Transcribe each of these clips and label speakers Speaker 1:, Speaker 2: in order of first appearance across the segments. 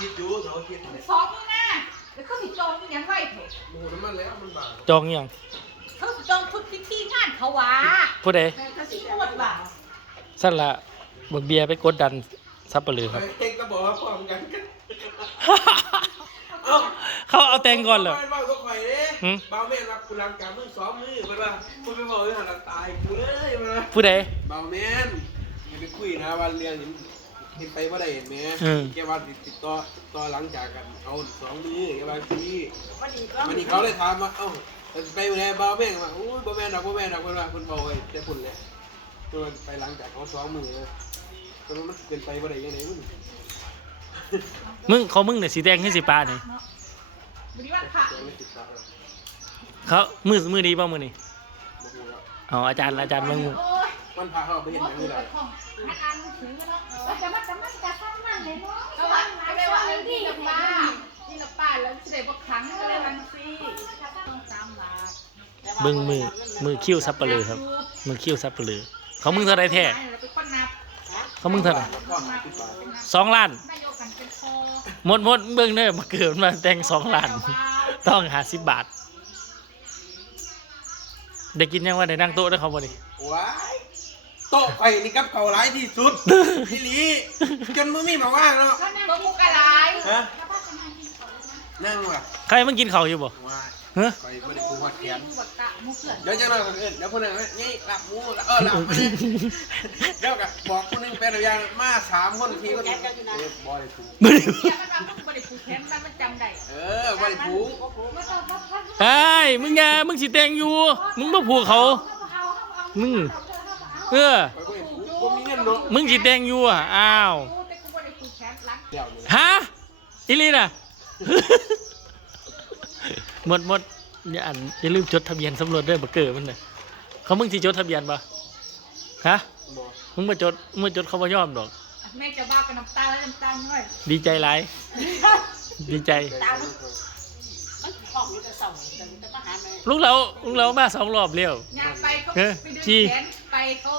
Speaker 1: คิดอยู่เสาร์อาทิตย์เนี่ย
Speaker 2: สองนี่นะแล้วเขาสิจองยังไงเถอะ
Speaker 1: หมูน้ำมันแล้วมันบาง
Speaker 3: จองยัง
Speaker 2: เขาสิจองชุดพิธีงานเขาวะ
Speaker 3: ผู้ใด
Speaker 2: เขาสินวดว่ะ
Speaker 3: สั่นละบักเบียร์ไปกดดันซับปะลือครับ
Speaker 1: เองก็บอกว่าพร้อมกันเอ้า
Speaker 3: เขาเอาแตงก่อนเหรอ
Speaker 1: ไปเบาก็ข่อยเด้
Speaker 3: หืม
Speaker 1: เบาแม่นรับกูรังการมึงซ้อมมือไปว่ามึงไปบอกให้หันหลังตายกูเลยมา
Speaker 3: ผู้ใด
Speaker 1: เบาแม่นอย่าไปคุยนะวันเรียนเห็น เห็นไปว่าได้เห็นไหม
Speaker 3: อืม
Speaker 1: แกว่าติดต่อต่อหลังจากกันเอาสองมือแกว่าซี
Speaker 4: วันนี้ก็
Speaker 1: วันนี้เขาเลยถามว่าเอ้าไปไหนเบาแม่งมาอู้บ่แม่นดอกบ่แม่นดอกเพิ่นว่าเพิ่นบอกไว้แต่พุ่นแหละเพิ่นว่าไปหลังจากเขาสองมือเลยเพิ่นว่ามันเป็นไปบ่ได้ยังไงมึง
Speaker 3: มึงเขามึงเนี่ยสีแดงขึ้นสีปลาเนี่ย
Speaker 2: บริวารค่ะ
Speaker 1: เดี๋ยวไม่ติดตามแล้ว
Speaker 3: เขามือมือดีป่ะมือนี่
Speaker 1: บ่ฮู้แล้ว
Speaker 3: เอาอาจารย์อาจารย์มึง
Speaker 2: โอ้ย
Speaker 1: มันพาเขาไปเห็นห
Speaker 2: ว่า
Speaker 1: ยัง
Speaker 2: คื
Speaker 1: นี่
Speaker 2: อ
Speaker 1: แห
Speaker 2: ไป
Speaker 1: ละ
Speaker 2: ของนักอ่านหนังสือเนาะ
Speaker 4: ว่าจะมาจะมาจะทำนั่นเลยเนาะ
Speaker 2: เอาว่าเอาไปว่าเออนี่กับป้านี่กับป้าแล้วสิได้บ่ครั้งก็เลยวันซี่ต้องตามหลัก
Speaker 3: มึงมือมือคิ้วซับปะลือครับ มือคิ้วซับปะลือเขามึงเท่าไรแท้
Speaker 2: เราไปค้นนับ
Speaker 3: เขามึงเท่าไหร่
Speaker 1: แล้วก็ติดตาม
Speaker 3: สองล้าน
Speaker 2: นายกกันเป็นคอ
Speaker 3: หมดหมดเบิ่งเด้อมาเกิดมาแต่งสองล้าน ต้องหาสิบบาทได้กินยังว่าได้นั่งโต๊ะได้เขาบ่ดิ
Speaker 1: ว้าย โต๊ะไข่นี่กับเขาร้ายที่สุดพี่ลีจนมือมีมาว่างเนาะ
Speaker 2: ก็นั่งกุกอะไร
Speaker 1: ฮะนั่งว่ะ
Speaker 3: ใครมึงกินเขาวอยู่บ่
Speaker 1: ว้าย
Speaker 3: เฮ้ย
Speaker 1: ไข่ไม่ได้กูหัดแขน
Speaker 2: บักตะมุกเขื่อน
Speaker 1: เดี๋ยวจะมาคนอื่นเดี๋ยวคนนึงนี่หลับหมูเออหลับมาเนี่ยเดี๋ยวกับบอกคนนึงเป็นอย่างมาสามคนทีก็เออบอยถูก
Speaker 3: บ่ได้
Speaker 2: เนี่ยมันมาพุ่งบริผูกแขนมันมันจำได้
Speaker 1: เออบอยถูก
Speaker 2: ไม่ต้องพักพัก
Speaker 3: ไอ้ยมึงอย่ามึงสิแต่งอยู่ มึงบ่ผูกเขา มึง เออ
Speaker 1: บอยถูกผมมีเงินเนาะ
Speaker 3: มึงสิแต่งอยู่อะอ้าว
Speaker 2: กูแต่กูบริผูกแขนหลัง
Speaker 1: เดี๋ยวนี่
Speaker 3: ฮะอีลีน่ะ หมดหมดอย่าอันอย่าลืมจดทะเบียนสำรวจด้วยบักเกอร์มันน่ะเขามึงสิจดทะเบียนบ่ฮะ
Speaker 1: บอก
Speaker 3: มึงมาจดมึงมาจดเขาบ่ยอมดอก
Speaker 2: แม่จะบ้ากับน้ำตาแล้วน้ำตาน้อย
Speaker 3: ดีใจหลายดีใจ
Speaker 4: มันของอยู่แต่เสาแต่จะมาหาแม่
Speaker 3: ลุงเราลุงเรามาสองรอบเร็ว
Speaker 2: ยางไปเขา
Speaker 3: เออ
Speaker 2: ไปดึง
Speaker 3: ขี้
Speaker 2: แขนไป เขา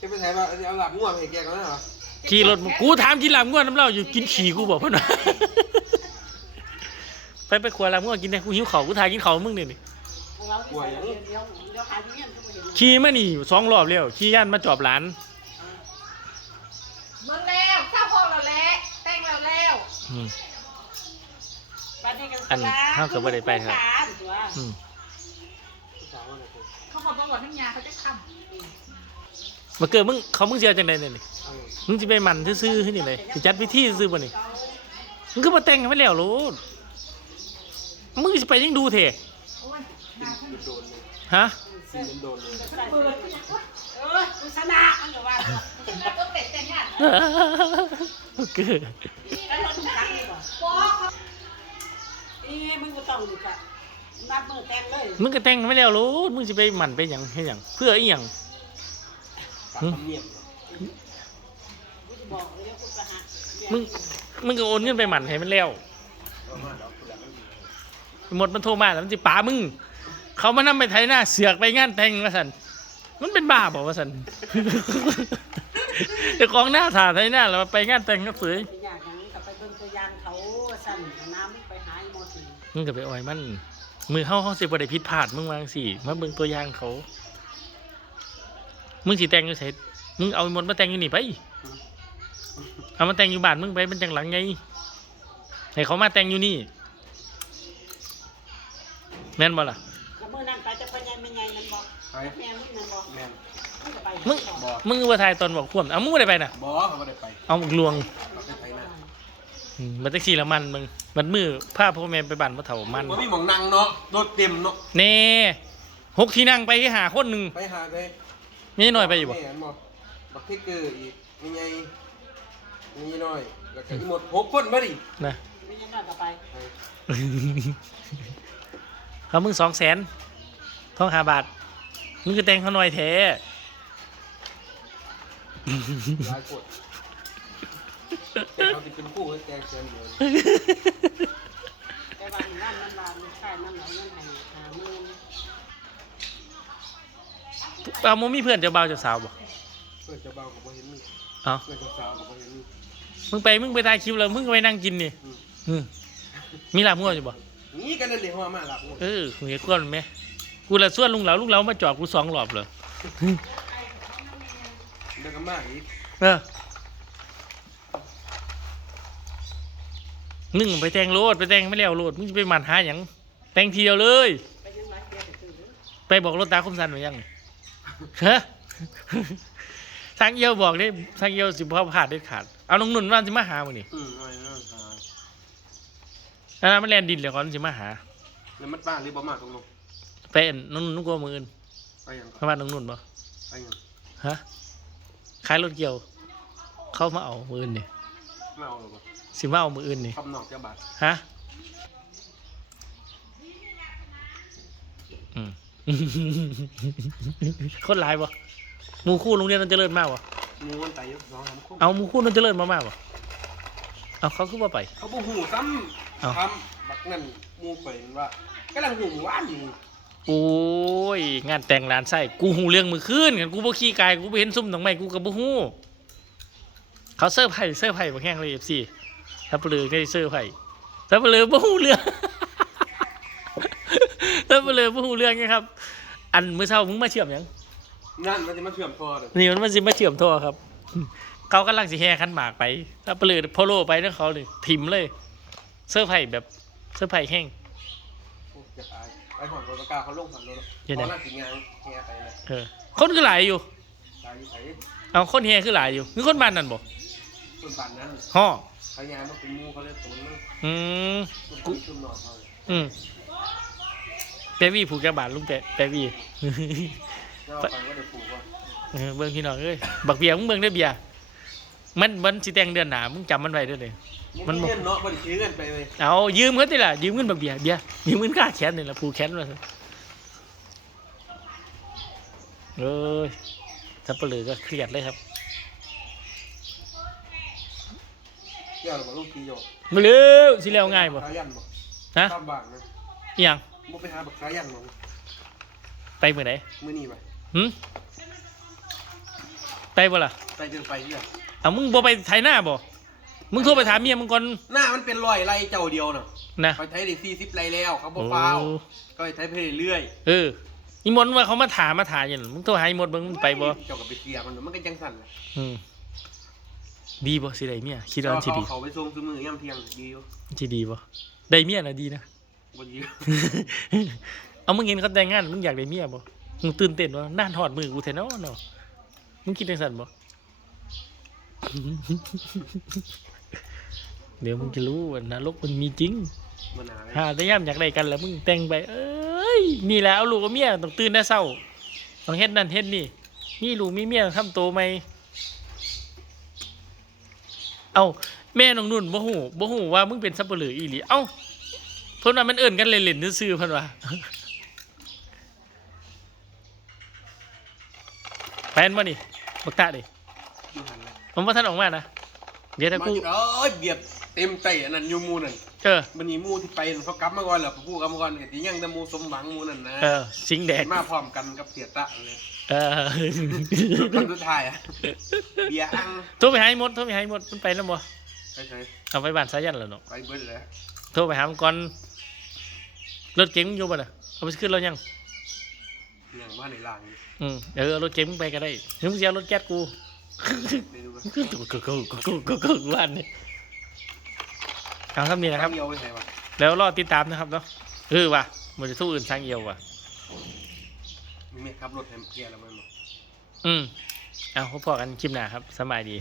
Speaker 1: จะไปใช้ว่าเอาหลับง่วงให้แกก่อนนะเหรอ
Speaker 3: ขี่รถมากูถามกินลำง่วนน้ำเหล่าอยู่กินขี่กูบอกเพื่อนว่า ไปไปขวดลำง่วนกินได้กูหิวเขาวกูถ่ายกินเขาวมึงนี่นี่
Speaker 4: เราที่ใส่เดียวเดียวเดี๋ยวหาที่เงี้ยทุกคนเห็น
Speaker 3: ขี่มานี่สองรอบเร็วขี่ย่านมาจอบหลาน
Speaker 2: เบิ่งแล้วเศร้าห้องเราแล้วแต่งเราแล้ว
Speaker 3: อืม
Speaker 4: บ้านนี้กัน
Speaker 3: อันเท่ากับบ่ได้ไปครับ
Speaker 4: ตัว
Speaker 3: อืม
Speaker 1: สาวอะไรกู
Speaker 2: เขา บอกว่าน้ำยาเขาจะท
Speaker 3: มาเกิดมึงเขามึงเสียจังไดเนี่ยนี่
Speaker 1: เออ
Speaker 3: มึงจะไปหมันซื่อๆขึ้นนี่เลยสิจัดพิธีซื่อบ่นี่มึงก็มาแต่งให้มันแล้วโลดมึงจะไปยังดูเถอะำ
Speaker 2: โอ้ยหาท่าน
Speaker 1: โดนเลย
Speaker 3: ฮะ
Speaker 1: ซีนโดนเลย
Speaker 2: เปิด
Speaker 4: เอออุสนะมันก็ว่า
Speaker 2: แล้วก็เป็ดแต่งงาน
Speaker 3: มาเกิด
Speaker 4: แล้วเราต้องตั้งดีกว่า
Speaker 2: บอกเขา
Speaker 4: อีมึงก็ต้องดีกว่านับมือแต่งเลย
Speaker 3: มึงก็แต่งให้มันแล้วโลดมึงจะไปหมันไปหยังให้หยังเพื่ออีหยัง
Speaker 1: ปากคำเนียบ
Speaker 4: กูจะบอกเลยกูจะหา
Speaker 3: มึงมึงก็โอนเงินไปหมันให้มันแล้ว
Speaker 1: ประมาณดอกกุหลาบไม่มี
Speaker 3: หมดมันโทรมาแล้วมันจะป๋ามึง เขามานำไปไทยหน้าเสือกไปงานแต่งมาสันมันเป็นบ้าบอกว่าสันแต่ของหน้าถ่าไทยหน้าแล้วไปงานแต่งก็เสย
Speaker 4: อย่างนั้นกับไปเบิ่งตัวอย่างเขาสั่นน้ำไปหาหมดสิ
Speaker 3: มึงก็ไปอ่อยมัน มือเข้าเขาสิบ่ได้ผิดพลาดมึงวาจังสิมาเบิ่งตัวอย่างเขา มึงสิแต่งอยู่ไสมึงเอาหมดมาแต่งอยู่นี่ไปเอามาแต่งอยู่บ้านมึงไปมันจังหลังไงให้เขามาแต่งอยู่นี่แม่นบ่ล่ะ
Speaker 4: แล้วเมื่อนั้นไปจะไปยังไม่ไงนั่นบอก
Speaker 1: ไป
Speaker 4: แม่มึงนั่นบอก
Speaker 1: แม่น
Speaker 4: มึงก็ไป
Speaker 3: มึง
Speaker 1: บอก
Speaker 3: มึงว่าทายตอนบอกพ่วมเอามึงบ่ได้ไปน่ะ
Speaker 1: บอกเขาไม่ได้ไป
Speaker 3: เอาลวง มมันแท็กซี่ละมันมึงมันมือพาพ่อแม่ไปบ้านพ่อเฒ่ามัน
Speaker 1: มันมีหมองนั่งเนาะโดดเต็มเนาะ
Speaker 3: เน่หกที่นั่งไปหาคนหนึ่ง
Speaker 1: ไปหาไป
Speaker 3: มีหน่อยไปอยู่บ่
Speaker 1: แม่นบอกบักเทเกอร์อีกมีไงมีน้อยแล้วก็อีหมดหกคนมาดิ
Speaker 3: นะ
Speaker 4: ไม่ยังน่าจะไป
Speaker 1: ไป
Speaker 3: เขามึงสองแสนท้องหาบาทมึงก็แต่งเขาหน่อยแท้
Speaker 1: หลายคน แต่เขาติเป็นคู่ให้แกเชิญเลย
Speaker 4: แต่ว่านั่นมันมาไม่ใช่นั่นไหนนั่นไหนหามือ
Speaker 3: เอามึงมีเพื่อนเจ้าบ่าวเจ้าสาวบ่
Speaker 1: เพื่อนเจะเบากับพ่เห็นมี
Speaker 3: เอา
Speaker 1: เพื่อนเจะสาวกับพ่เห็นมี
Speaker 3: มึงไปมึงไปถ่ายคลิปแล้วมึงก็ไปนั่งกินนี่
Speaker 1: อืม
Speaker 3: อืมมีลาบงัวอยู่บ่
Speaker 1: นี่กันนั่นเดี๋ยวหัวมาหลับ
Speaker 3: เออเห็นก้อนไหมกูละส่วนลุงเหลาลุงเหลามาจอดกูสองรอบเลย
Speaker 1: เดี๋ยวก็มาอีก
Speaker 3: เออ นึ่งไปแต่งโลดไปแต่งไม่แล้วโลดมึงจะไปหมันหาอย่างแต่งทีเดียวเลย
Speaker 4: ไปยังไงเดี๋ยวไปซื้อเด้อ
Speaker 3: ไปบอกรถตาคมสันไว้ยังฮะทางเอียวบอกได้ทางเอียวสิบ่ผ่าดเด็ดขาดเอาน้องนุ่นว่าสิมาหามึงนี่
Speaker 1: อืมไม่ไม่หา
Speaker 3: อันนั้นมันแลนดินแล้วก่อนสิมาหา
Speaker 1: แล้วมันป้าหรือบ่มาตรงนู้น
Speaker 3: ไปเอ็นน้องนุ่นนุ่งกลัวมืออื่น
Speaker 1: ไปยัง
Speaker 3: เพราะว่าน้องนุ่นบ่
Speaker 1: ไปยัง
Speaker 3: ฮะขายรถเกี่ยว เข้ามาเอามืออื่นนี่
Speaker 1: ไม่เอาหรอก
Speaker 3: สิมาเอามืออื่นนี่
Speaker 1: คำนอกจะบาด
Speaker 3: ฮะอืม คนหลายบ่หมูคู่โรงเรียนนั้นเจริญมากบ่
Speaker 1: มูมันไตสองสามคน
Speaker 3: เอาหมูคู่นั้นเจริญมามากบ่เอาเขาคือว่าไป
Speaker 1: เขาบ่หูซ้
Speaker 3: เอ้าำ
Speaker 1: ทำบักนั่นมูไปมันว่ากำลังหูว่านอยู่
Speaker 3: โอ้ยงานแต่งร้านไส้กูหูเรื่องมือขึ้นกันกูบ่ขี้กายกูบ่เห็นซุ่มดอกไม้กูก็บ่ฮู้เขาเซอร์ไพรส์เซอร์ไพรส์บ่แข่งเลย FC ถ้าเปลือได้เซอร์ไพรส์ถ้าเปลือบ่ฮู้เรื่องถ้าเปลือบ่ฮู้เรื่องไงครับ อันมื้อเช้ามึงมาเชื่อมหยัง
Speaker 1: นั่นมันจะมาเชื่อมคอเลย
Speaker 3: นี่มันมันสิมาเชื่อมท่อครับ เขากำลังสิแห่ขันหมากไป ถ้าเปลือโพโลไปนั่นเขานี่ถิ่มเลยเซอร์ไพรส์แบบเซอร์ไพรส์แห้ง
Speaker 1: โอ้จะตายไปหอนรถกาเขาลงหันรถ
Speaker 3: เดี๋ยวนะ
Speaker 1: เขาน่าสิงานแห่ไปเลย
Speaker 3: เออคนคือหลายอยู่
Speaker 1: ตายอยู่ไส
Speaker 3: เอาคนแห่คือหลายอยู่คือคนบ้านนั่นบ่
Speaker 1: ต้นป่านนั้น
Speaker 3: ฮ่อ
Speaker 1: เขายามมาเป็นมูเขาเลยตุนมัน
Speaker 3: อืม
Speaker 1: ตุนชุ่มนอนเขาเลย
Speaker 3: อืมแปวี่ผูกกระบาดลุงแปะแปวี่
Speaker 1: แล้วเอาไปว่าเดี๋ยวปลูกว่า
Speaker 3: เออเบิ่งพี่น้องเอ้ยบักเบียร์มึงเบิ่งได้อเบียร์มันมันสิแต่งเดือนหนามึงจำมันไว้เด้อเลย มั
Speaker 1: มัน
Speaker 3: นบอก
Speaker 1: เงินเนาะมันซื้อเงินไปเลย
Speaker 3: เอายืมเงินติล่ะยืมเงินบักเบียร์เบียร์ยืมเงินค่าแขนนี่ล่ะผูกแขนว่าซั่นเอ้ยถ้าเปลือก็เครียดเลยครับ
Speaker 1: เดี๋ยวเราบอกลูกทีโย
Speaker 3: มาเร็วสิแล้วง่ายบ่
Speaker 1: ขายันบ่
Speaker 3: ฮะ
Speaker 1: ตามบางนะ
Speaker 3: อีหยัง
Speaker 1: บ่ไปหาบักขายันบ่
Speaker 3: ไปมื้อไหน
Speaker 1: มื้อนี้ไป
Speaker 3: หึไปบ่ล่ะ
Speaker 1: ไปเดินไปเนี่ย
Speaker 3: เอามึงบ่ไปไถหน้าบ่มึงโทรไปถามเมียมึงก่อน
Speaker 1: หน้ามันเป็นรอยไรเจ้าเดียวน่ะ
Speaker 3: นะ
Speaker 1: เขาใช้ได้40ไรแล้วเขาบ่
Speaker 3: โอ้
Speaker 1: ฟาวก็ใช้ไปเรื่อย
Speaker 3: เอออีมนต์ว่าเขามาถามมาถามอย่างนั้นมึงโทรหาอีมนต์เบิ่งมึงไปบ่
Speaker 1: เจ้าก็ไปเคลียร์มันมันก็จังสั่นน่ะ
Speaker 3: อืม ดีบ่สิได้เมียคิดว่ามันสิดี
Speaker 1: เขาไปส่งซื้อมือยามเที่ยงดีอยู่
Speaker 3: มันสิดีบ่ได้เมียน่ะดีนะ
Speaker 1: บ่ดี
Speaker 3: เอามึงเห็นเขาแต่งงานมึงอยากได้เมียบ่มึงตื่นเต้นบ่น่านทอดมือกูแท้เนาะเนาะมึงคิดจังซั่นบ่เดี๋ยวมึงจะรู้ว่านรกมันมีจริง
Speaker 1: มันหา
Speaker 3: หาแต่ย่ำอยากได้กันแล้วมึงแต่งไป เอ้ยนี่แหละเอาลูกกับเมียต้องตื่นแต่เช้าต้องเฮ็ดนั่นเฮ็ดนี่มีลูกมีเมียต้องทำโตไหม เอ้าแม่น้องนุ่นบ่ฮู้บ่ฮู้ว่ามึงเป็นสับปะเหลืออีหลีเอ้าเพิ่นว่ามันเอิ้นกันเล่นๆซื่อๆเพิ่นว่าแฟนบ่นี่บักตาดิ
Speaker 1: อยู่หันเลย
Speaker 3: ผมว่าท่านออกมานะเดี๋ยวถ้า
Speaker 1: มา
Speaker 3: กู
Speaker 1: จุดเอ้ยเบียดเต็มใจอันนั้นอยู่หมู่นั่น
Speaker 3: เออ
Speaker 1: มันนี่หมู่ที่ไปนั่นเขากลับมาก่อนแล้วผู้กลับมาก่อนก็สิยังแต่หมู่สมหวังหมู่นั่นนะ
Speaker 3: เออ สิงแดก
Speaker 1: มาพร้อมกันกับเสียตะเลย
Speaker 3: เออ
Speaker 1: คนสุดท้ายอะเบียร์อัง
Speaker 3: โทรไปหาไอ้มดโทรไปหาไอ้มดมันไปแล้วบ่
Speaker 1: ไปใช้
Speaker 3: เอาไปบ้านสายันแล้วเนาะ
Speaker 1: ไปเบิดเลย
Speaker 3: โทรไปหามันก่อนรถเก๋งมึงอยู่บ่ล่ะเอาไปขึ้นรถยัง
Speaker 1: อย่างว่าในล่างนี่
Speaker 3: อืมเออเอารถเก๋งมึงไปก็ได้หรือมึงจะเอารถแก๊สกู
Speaker 1: ไม่รู้ว่า
Speaker 3: กูกูกูกูกูกูกูบ้านนี่ เอาครับนี่นะครับ
Speaker 1: เดียวไปใส่วะ
Speaker 3: แล้วรอติดตามนะครับเนาะเออว่ะมันจะสู้อื่นทางเอียวว่ะ
Speaker 1: มีเม็ดขับรถแฮมเกียร์แล้วมันบอก
Speaker 3: อืมเอาพบกันคลิปหน้าครับสบายดี